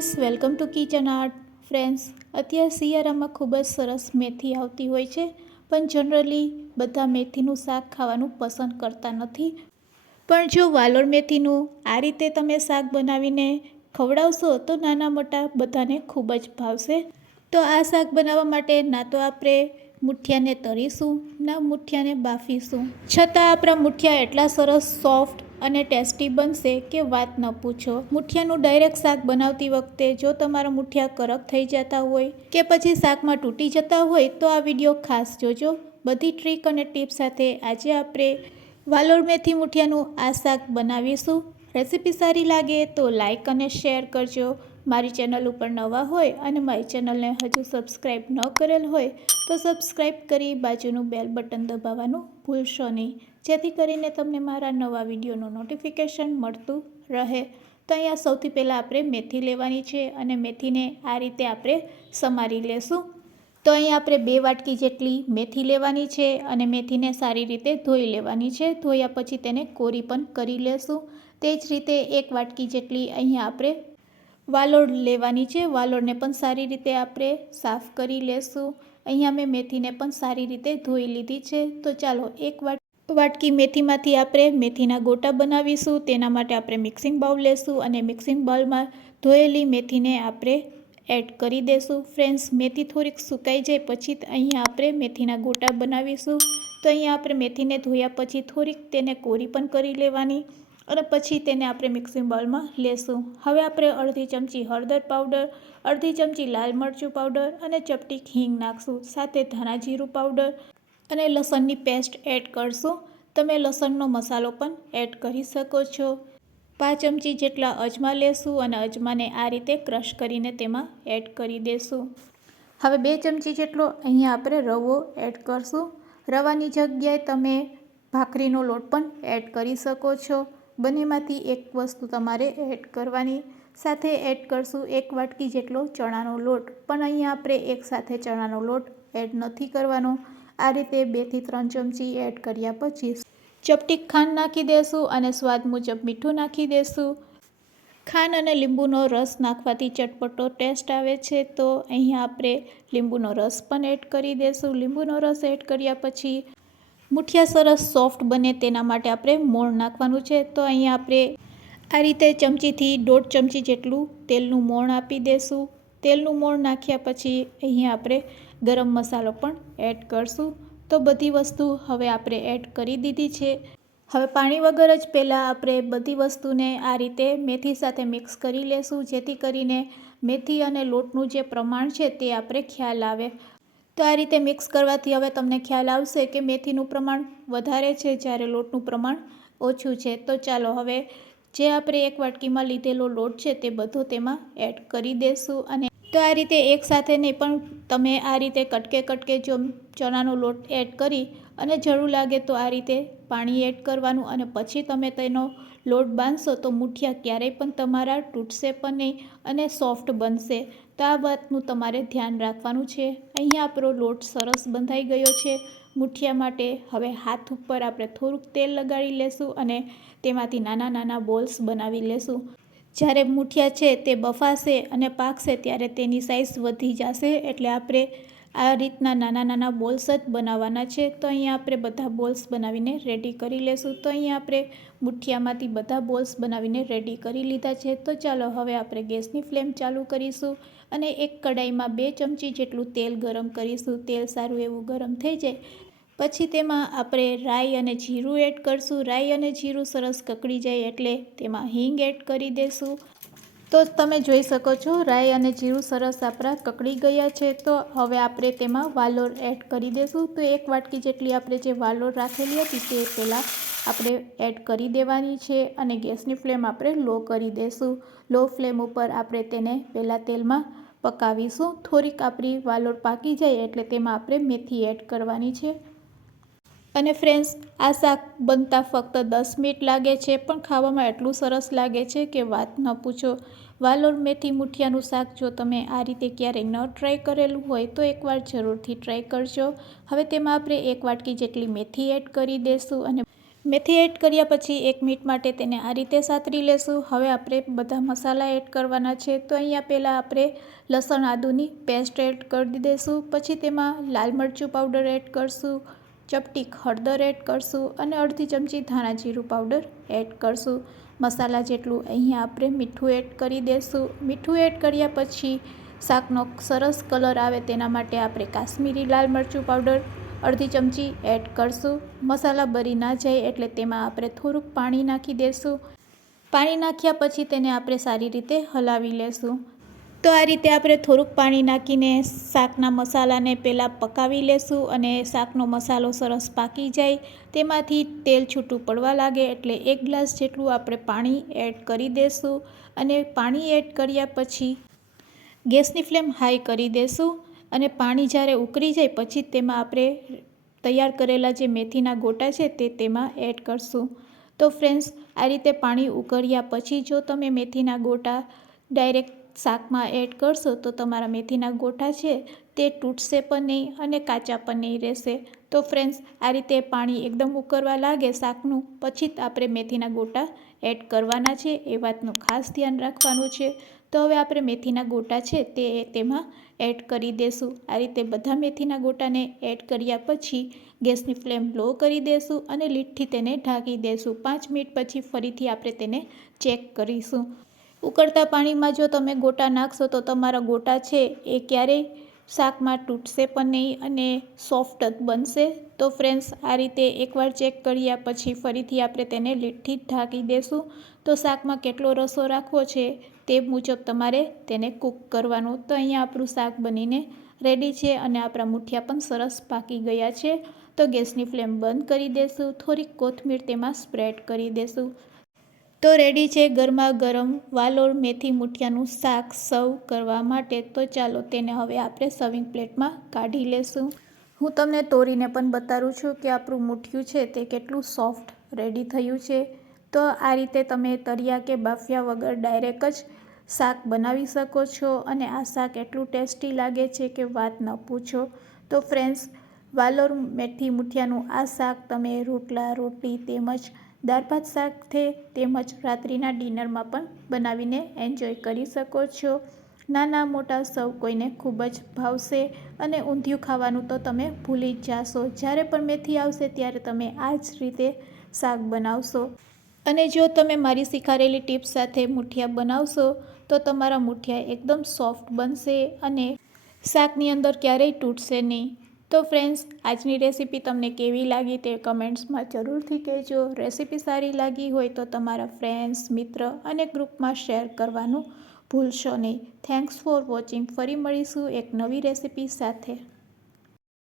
Friends welcome to kitchen art friends અત્યારે શિયાળામાં ખૂબ જ સરસ મેથી આવતી હોય છે, પણ જનરલી બધા મેથીનું શાક ખાવાનું પસંદ કરતા નથી. પણ જો વાલોર મેથીનું આ રીતે તમે શાક બનાવીને ખવડાવશો, તો નાના મોટા બધાને ખૂબ જ ભાવશે. તો આ શાક બનાવવા માટે ના તો આપણે મુઠિયાને તળીશું, ના મુઠિયાને બાફીશું. છતાં આપણા મુઠિયા એટલા સરસ સોફ્ટ અને ટેસ્ટી બનશે કે વાત ન પૂછો. મુઠિયાનું ડાયરેક્ટ શાક બનાવતી વખતે જો તમારા મુઠિયા કરક થઈ જતા હોય કે પછી શાકમાં તૂટી જતા હોય તો આ વીડિયો ખાસ જોજો. બધી ટ્રીક અને ટીપ સાથે આજે આપણે વાલોર મેથી મુઠિયાનું આ શાક બનાવીશું. રેસીપી સારી લાગે તો લાઇક અને શેર કરજો. મારી ચેનલ ઉપર નવા હોય અને મારી ચેનલને હજુ સબસ્ક્રાઈબ ન કરેલ હોય તો સબસ્ક્રાઈબ કરી બાજુનું બેલ બટન દબાવવાનું ભૂલશો નહીં. જેથી કરીને તમને મારા નવા વિડીયોનું નોટિફિકેશન મળતું રહે. તો અહીંયા સૌથી પહેલાં આપણે મેથી લેવાની છે અને મેથીને આ રીતે આપણે સમારી લેશું. તો અહીં આપણે બે વાટકી જેટલી મેથી લેવાની છે અને મેથીને સારી રીતે ધોઈ લેવાની છે. ધોયા પછી તેને કોરી પણ કરી લેશું. તે જ રીતે એક વાટકી જેટલી અહીંયા આપણે વાલોડ લેવાની છે. વાલોડને પણ સારી રીતે આપણે સાફ કરી લેશું. અહીંયા મેં મેથીને પણ સારી રીતે ધોઈ લીધી છે. તો ચાલો એક વાટ, વાટકી મેથીમાંથી આપણે મેથીના ગોટા બનાવીશું. તેના માટે આપણે મિક્સિંગ બાઉલ લેશું અને મિક્સિંગ બાઉલમાં ધોયેલી મેથીને આપણે એડ કરી દેશું. ફ્રેન્ડ્સ, મેથી થોડીક સુકાઈ જાય પછી અહીંયા આપણે મેથીના ગોટા બનાવીશું. તો અહીંયા આપણે મેથીને ધોયા પછી થોડીક તેને કોરી પણ કરી લેવાની. અને પછી તેને આપણે મિક્સિંગ બાઉલમાં લેશું. હવે આપણે અડધી ચમચી હળદર પાવડર અડધી ચમચી લાલ મરચું પાવડર અને ચપટી હિંગ નાખશું. સાથે ધાણા જીરું પાવડર અને લસણની પેસ્ટ એડ કરશું. તમે લસણનો મસાલો પણ એડ કરી શકો છો. પાંચ ચમચી જેટલા અજમા લેશું અને અજમાને આ રીતે ક્રશ કરીને તેમાં એડ કરી દેશું. હવે બે ચમચી જેટલો અહીંયા આપણે રવો એડ કરશું. રવાની જગ્યાએ તમે ભાખરીનો લોટ પણ એડ કરી શકો છો. બંનેમાંથી એક વસ્તુ તમારે એડ કરવાની, સાથે એડ કરશું એક વાટકી જેટલો ચણાનો લોટ. પણ અહીંયા આપણે એકસાથે ચણાનો લોટ એડ નથી કરવાનો. આ રીતે બેથી ત્રણ ચમચી એડ કર્યા પછી ચપટી ખાંડ નાખી દેશું અને સ્વાદ મુજબ મીઠું નાખી દેશું. ખાંડ અને લીંબુનો રસ નાખવાથી ચટપટો ટેસ્ટ આવે છે, તો અહીંયા આપણે લીંબુનો રસ પણ એડ કરી દેશું. લીંબુનો રસ એડ કર્યા પછી મુઠિયા સરસ સોફ્ટ બને તેના માટે આપણે મોણ નાખવાનું છે. તો અહીંયા આપણે આ રીતે ચમચીથી દોઢ ચમચી જેટલું તેલનું મોણ આપી દેશું. તેલનું મોણ નાખ્યા પછી અહીંયા આપણે ગરમ મસાલો પણ એડ કરશું. તો બધી વસ્તુ હવે આપણે એડ કરી દીધી છે. હવે પાણી વગર જ પહેલાં આપણે બધી વસ્તુને આ રીતે મેથી સાથે મિક્સ કરી લેશું. જેથી કરીને મેથી અને લોટનું જે પ્રમાણ છે તે આપણે ખ્યાલ આવે. તો આ રીતે મિક્સ કરવાથી હવે તમને ખ્યાલ આવશે કે મેથીનું પ્રમાણ વધારે છે જ્યારે લોટનું પ્રમાણ ઓછું છે. તો ચાલો હવે જે આપણે એક વાટકીમાં લીધેલો લોટ છે તે બધો તેમાં એડ કરી દેશું અને તો આ રીતે એકસાથે નહીં, પણ તમે આ રીતે કટકે કટકે જો ચણાનો લોટ એડ કરી અને જરૂર લાગે તો આ રીતે પાણી એડ કરવાનું અને પછી તમે તેનો લોટ બાંધશો તો મુઠિયા ક્યારેય પણ તમારા તૂટશે પણ નહીં અને સોફ્ટ બનશે. તો આ વાતનું તમારે ધ્યાન રાખવાનું છે. અહીંયા આપણો લોટ સરસ બંધાઈ ગયો છે. મુઠિયા માટે હવે હાથ ઉપર આપણે થોડુંક તેલ લગાડી લેશું અને તેમાંથી નાના નાના બોલ્સ બનાવી લેશું. જ્યારે મુઠિયા છે તે બફાશે અને પાકશે ત્યારે તેની સાઇઝ વધી જશે એટલે આપણે આ રીતના નાના નાના બોલ્સ જ બનાવવાના છે. તો અહીંયા આપણે બધા બોલ્સ બનાવીને રેડી કરી લેશું. તો અહીંયા આપણે મુઠિયામાંથી બધા બોલ્સ બનાવીને રેડી કરી લીધા છે. તો ચાલો હવે આપણે ગેસની ફ્લેમ ચાલુ કરીશું અને એક કડાઈમાં બે ચમચી જેટલું તેલ ગરમ કરીશું. તેલ સારું એવું ગરમ થઈ જાય. પછી તેમાં આપણે રાઈ અને જીરું એડ કરશું. રાઈ અને જીરું સરસ કકડી જાય એટલે તેમાં હિંગ એડ કરી દેશું. તો તમે જોઈ શકો છો, રાઈ અને જીરું સરસ આપણા કકડી ગયા છે. તો હવે આપણે તેમાં વાલોર એડ કરી દેશું. તો એક વાટકી જેટલી આપણે જે વાલોર રાખેલી હતી તે પહેલાં આપણે એડ કરી દેવાની છે અને ગેસની ફ્લેમ આપણે લો કરી દેશું. લો ફ્લેમ ઉપર આપણે તેને પહેલાં તેલમાં પકાવીશું. થોડીક આપણી વાલોર પાકી જાય એટલે તેમાં આપણે મેથી એડ કરવાની છે. અને ફ્રેન્ડ્સ, આ શાક બનતા ફક્ત દસ મિનિટ લાગે છે, પણ ખાવામાં એટલું સરસ લાગે છે કે વાત ન પૂછો. વાલોર મેથી મુઠિયાનું શાક જો તમે આ રીતે ક્યારેય ન ટ્રાય કરેલું હોય, તો એકવાર જરૂરથી ટ્રાય કરજો. હવે તેમાં આપણે એક વાટકી જેટલી મેથી એડ કરી દઈશું અને મેથી એડ કર્યા પછી એક મિનિટ માટે તેને આ રીતે સાતરી લેશું. હવે આપણે બધા મસાલા એડ કરવાના છે, તો અહીંયા પહેલાં આપણે લસણ આદુની પેસ્ટ એડ કરી દઈશું પછી તેમાં લાલ મરચું પાવડર એડ કરશું. ચપટી હળદર એડ કરશું અને અડધી ચમચી ધાણા જીરું પાવડર એડ કરશું. મસાલા જેટલું અહીંયા આપણે મીઠું એડ કરી દઈશું મીઠું એડ કર્યા પછી શાકનો સરસ કલર આવે તેના માટે આપણે કાશ્મીરી લાલ મરચું પાવડર અડધી ચમચી એડ કરશું. મસાલા બરી ના જાય એટલે તેમાં આપણે થોડુંક પાણી નાખી દઈશું પાણી નાખ્યા પછી તેને આપણે સારી રીતે હલાવી લેશું. તો આ રીતે આપણે થોડુંક પાણી નાખીને શાકના મસાલાને પહેલાં પકાવી લેશું અને શાકનો મસાલો સરસ પાકી જાય. તેમાંથી તેલ છૂટું પડવા લાગે એટલે એક ગ્લાસ જેટલું આપણે પાણી એડ કરી દઈશું અને પાણી એડ કર્યા પછી ગેસની ફ્લેમ હાઈ કરી દઈશું અને પાણી જ્યારે ઉકળી જાય પછી તેમાં આપણે તૈયાર કરેલા જે મેથીના ગોટા છે તે તેમાં એડ કરશું. તો ફ્રેન્ડ્સ, આ રીતે પાણી ઉકળ્યા પછી જો તમે મેથીના ગોટા ડાયરેક્ટ શાકમાં એડ કરશો તો તમારા મેથીના ગોટા છે તે તૂટશે પણ નહીં અને કાચા પણ નહીં રહેશે. તો ફ્રેન્ડ્સ આ રીતે પાણી એકદમ ઉકળવા લાગે શાકનું, પછી જ આપણે મેથીના ગોટા એડ કરવાના છે. એ વાતનું ખાસ ધ્યાન રાખવાનું છે. તો હવે આપણે મેથીના ગોટા છે તે તેમાં એડ કરી દઈશું આ રીતે બધા મેથીના ગોટાને એડ કર્યા પછી ગેસની ફ્લેમ લો કરી દઈશું અને લીટથી તેને ઢાંકી દઈશું પાંચ મિનિટ પછી ફરીથી આપણે તેને ચેક કરીશું. ઉકળતા પાણીમાં જો તમે ગોટા નાખશો તો તમારા ગોટા છે એ ક્યારેય શાકમાં તૂટશે પણ નહીં અને સોફ્ટ જ બનશે. તો ફ્રેન્ડ્સ આ રીતે એકવાર ચેક કર્યા પછી ફરીથી આપણે તેને લીટથી ઢાંકી દઈશું તો શાકમાં કેટલો રસો રાખવો છે તે મુજબ તમારે તેને કૂક કરવાનું. તો અહીંયા આપણું શાક બનીને રેડી છે અને આપણા મુઠિયા પણ સરસ પાકી ગયા છે. તો ગેસની ફ્લેમ બંધ કરી દેશું. થોડીક કોથમીર તેમાં સ્પ્રેડ કરી દઈશું તો રેડી છે ગરમા ગરમ વાલોળ મેથી મૂઠિયાનું શાક સર્વ કરવા માટે. તો ચાલો તેને હવે આપણે સર્વિંગ પ્લેટમાં કાઢી લેશું. હું તમને તોરીને પણ બતાવું છું કે આપણું મૂઠિયું છે તે કેટલું સોફ્ટ રેડી થયું છે. તો આ રીતે તમે તરિયા કે બાફિયા વગર ડાયરેક્ટ જ શાક બનાવી શકો છો અને આ શાક એટલું ટેસ્ટી લાગે છે કે વાત ન પૂછો. તો ફ્રેન્ડ્સ વાલોર મેથી મૂઠિયાનું આ શાક તમે રોટલા, રોટી તેમજ દાળ ભાત સાથે તેમજ રાત્રિના ડિનરમાં પણ બનાવીને એન્જોય કરી શકો છો. નાના મોટા સૌ કોઈને ખૂબ જ ભાવશે અને ઊંધિયું ખાવાનું તો તમે ભૂલી જ જાશો. જ્યારે પણ મેથી આવશે ત્યારે તમે આ જ રીતે શાક બનાવશો. અને જો તમે મારી શીખારેલી ટીપ્સ સાથે મુઠિયા બનાવશો, તો તમારા મુઠિયા એકદમ સોફ્ટ બનશે અને શાકની અંદર ક્યારેય તૂટશે નહીં. તો ફ્રેન્ડ્સ આજની રેસીપી તમને કેવી લાગી તે કમેન્ટ્સમાં જરૂરથી કહેજો. રેસીપી સારી લાગી હોય તો તમારા ફ્રેન્ડ્સ મિત્ર અને ગ્રુપમાં શેર કરવાનું ભૂલશો નહીં. થેન્ક્સ ફોર વોચિંગ ફરી મળીશું એક નવી રેસીપી સાથે.